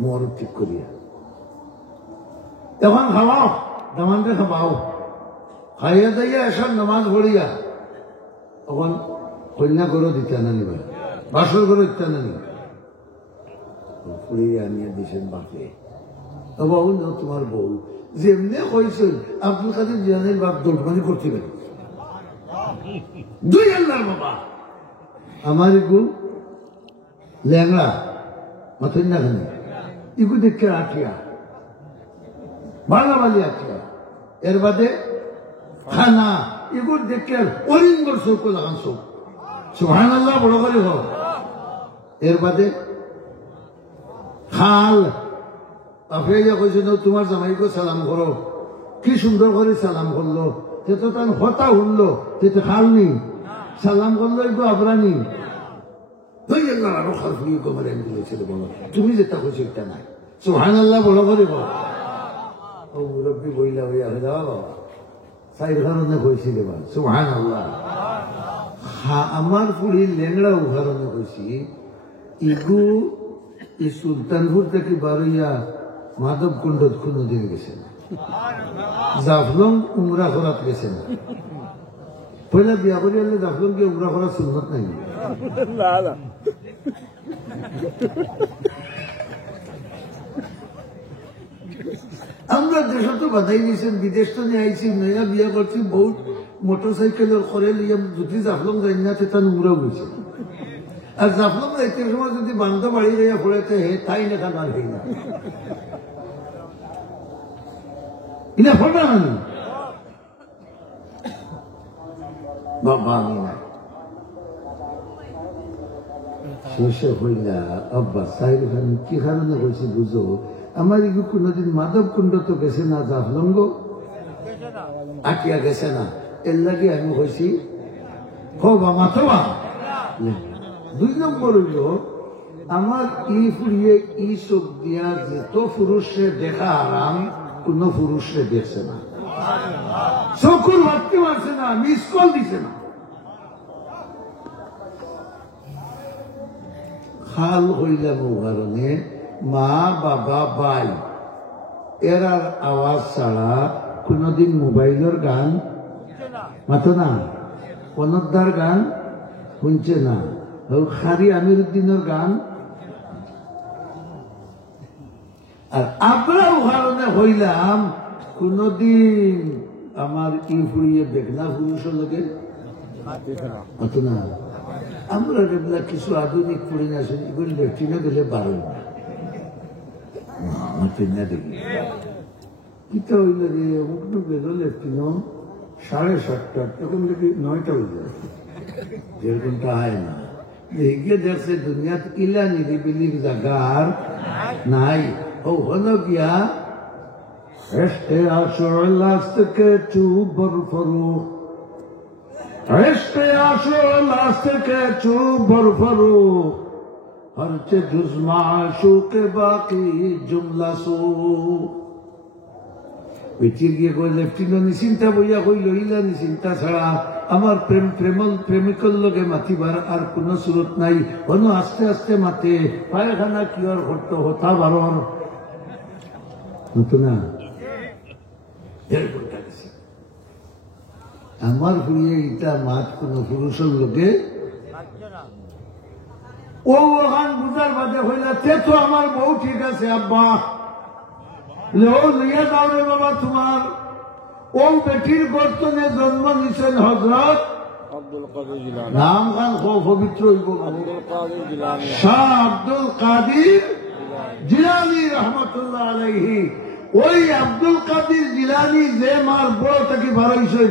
মোর ঠিক করিয়া এখন খাওয়াও দামানকে খাওয়াও খাইয়া দাইয়া এসব নামাজ পড়িয়া তখন কন্যা করে দিতে না নিবা বাসর করে দিতে না নিবা ফুড়িয়ে আনিয়া দিছেন বাপে বাবু না তোমার বউ যেমনি কইছেন আব্দুল কাদের জিলানীর বাপ দোলমানি করতে পারে দুই আল্লাহর বাবা আমার ইগু ল্যাংড়া মাথেন না খানে ইগু দেখে আঠিয়া বালাবালি আঠিয়া এর বাদে খানা এগুলো দেখে অরিন্দর চৌক লাগান চৌক সুবহানাল্লাহ বড় করে হোক এর বাদে খাল আপনি কইছেন তোমার জামাইকে সালাম করো কি সুন্দর করে সালাম করলো সে তো তার হতা উঠলো সে তো খাল নি সালাম করলো একটু আবরানি আরো খাল ফুরিয়ে কমারে দিয়েছিল বলো তুমি যেটা কইছো এটা নাই সুবহানাল্লাহ বড় করে হোক ও মুরব্বী বইলা হইয়া হয়ে যাওয়া বাবা সাইড কারণে কইছিল সুবহানাল্লাহ আমার পুরীর লেংড়া উদাহরণে কইছি ইগু এই সুলতানপুর থেকে বারইয়া মাধব কুণ্ডত কোনো দিন গেছে না জাফলং উমরা করাত গেছে না পয়লা বিয়া করি হলে জাফলংকে উমরা করার সুন্নত নাই আমরা দেশ তো বাধাই নিয়েছেন বিদেশ তো নিয়ে আইছি মেয়া বিয়া করছি বহুত মোটর সাইকেলের করে লিয়ে যদি জাফলং যাই না সেটা উমরাও গেছে আর জাফলং যাইতে সময় যদি বান্ধব বাড়ি যাইয়া পড়েতে হে তাই না খান আর না ইনা ফোটা না বাবা আমি না শেষে হইলা আব্বা সাহেব খান কি কারণে হয়েছে বুঝো আমার এগুলো কোনোদিন মাধব কুণ্ড তো গেছে না জাফলঙ্গ আকিয়া গেছে না এর লাগে আমি হয়েছি হবা মাথবা দুই নম্বর হইল আমার ই ফুরিয়ে ই চোখ দিয়া যত পুরুষে দেখা আরাম কোন পুরুষে দেখছে না চকুর ভাবতে পারছে না মিস কল দিছে না খাল হইলাম কারণে মা বাবা ভাই এরার আওয়াজ ছাড়া কোনদিন মোবাইলের গান মাতো না অনদ্দার গান শুনছে না খারি আমিরুদ্দিনের গান আর আমরা উদাহরণে হইলাম কোনদিন আমার ই ফুড়িয়ে দেখনা পুরুষের লোকের মাতো না আমরা যেগুলা কিছু আধুনিক ফুড়ি না শুনি এগুলো লেট্রিনে গেলে বারো না না দেখি কিতা হইল রে অমুক বেরো লেট্রিন 7:30 তখন দেখি 9টা হয়ে যায় যেরকমটা হয় না এগিয়ে দেখছে দুনিয়াত ইলা নিরিবিলির জাগার নাই ও হলো গিয়া এসে আসো লাস্ট কে চু বরফরু এসে আসো লাস্ট কে চু বরফরু হরচে জুজমা শুকে বাকি জুমলা সু বেঁচে গিয়ে কই লেফটিন নিশ্চিন্তা বইয়া কইল ইলা নিশ্চিন্তা ছাড়া আমার প্রেমিকর লোকে মাতিবার আর কোন সুরত নাই অন্য আস্তে আস্তে মাতে পায়খানা কি আর করতো হতা বারণ হতো না আমার ফুরিয়ে ইটা মাত কোন পুরুষের লোকে ও ওখান বুঝার বাদে হইলা তে তো আমার বউ ঠিক আছে আব্বা লইয়া যাও রে বাবা তোমার ও বেটির গর্তনে জন্ম নিছেন হজরত নাম খান পবিত্র হইব শাহ আব্দুল কাদির জিলানী রহমতুল্লাহ আলাইহি ওই আব্দুল কাদির জিলানী যে মার বড় থেকে বাড়াইছেন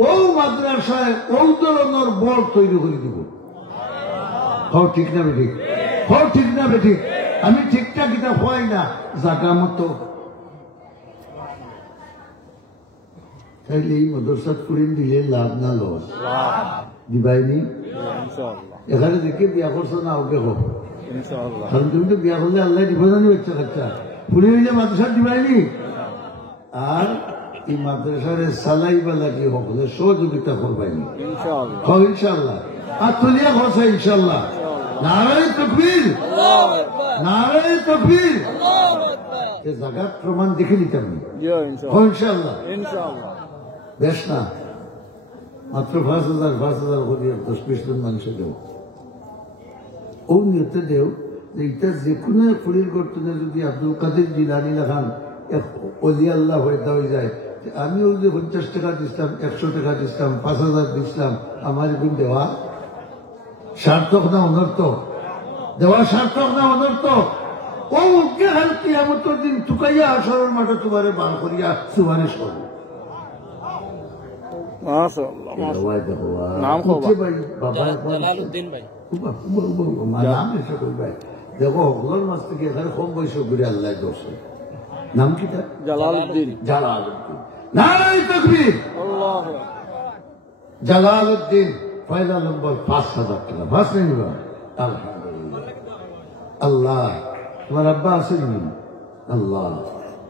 ও মাদ্রাসায় ও ধরনের বড় তৈরি করে দিব হও ঠিক না বেঠিক হও ঠিক না বেঠিক আমি ঠিকঠাক এটা হয় না জাগা মতো তাইলে এই মদরসাত করিম দিলে লাভ না লস দিবাইনি এখানে দেখে বিয়া করছো না ওকে হোক কারণ তুমি তো বিয়া করলে আল্লাহ দিব জানি বাচ্চা কাচ্চা ফুলে হইলে মাদ্রাসাত দিবাইনি আর এই মাদ্রাসার সালাইবা লাগে সকলে সহযোগিতা করবাইনি ইনশাআল্লাহ আর তুলিয়া খরচা ইনশাআল্লাহ নারায়ে তাকবীর, আল্লাহু আকবার, নারায়ে তাকবীর। আল্লাহু আকবার। এই জায়গার প্রমাণ দেখে নিতাম জি ইনশাআল্লাহ, ইনশাআল্লাহ। ইনশাআল্লাহ। বেশ না, মাত্র 5,000 করে 10-20 জন মানুষ দেও, ও নিয়তে দেও যে এটা যে কোনো ফুলির গর্তনে যদি আব্দুল কাদের জিলানী লেখান এক অলি আল্লাহ হয়ে দেওয়া যায়, আমি ওই যে 50 টাকা দিচ্ছিলাম, 100 টাকা দিচ্ছিলাম, 5,000 দিচ্ছিলাম, আমার এখন দেওয়া সার্থক না অনর্থক? দেওয়া সার্থক না অনর্থক? ও উঠে হাল কিয়ামতের দিন টুকাইয়া আসরের মাঠে তোমারে বার করিয়া সুপারিশ করবো। মাশাআল্লাহ, নাম খোবা। জালালউদ্দিন ভাই। দেখো হগলের মাছ থেকে এখানে কম বয়স ঘুরে আল্লাহ দোষ। নাম কি তার? জালালউদ্দিন। জালালউদ্দিন। নারায়ে তাকবীর। আল্লাহু আকবার। জালালউদ্দিন পয়লা নম্বর 5,000 টাকা। বাস নেই নিবা? আলহামদুলিল্লাহ। আল্লাহ তোমার আব্বা আছেন? আল্লাহ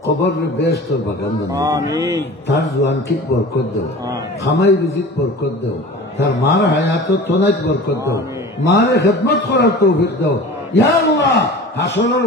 কবর বেশ তোর বাগান বানাই দাও। আমিন। তার জোয়ান ঠিক বরকত দাও, আমিন। খামাই রিজিক বরকত দাও, তার মার হায়াত তোনাইত বরকত দাও, মারে খেদমত করার তৌফিক দাও ইয়া আল্লাহ। হাসরের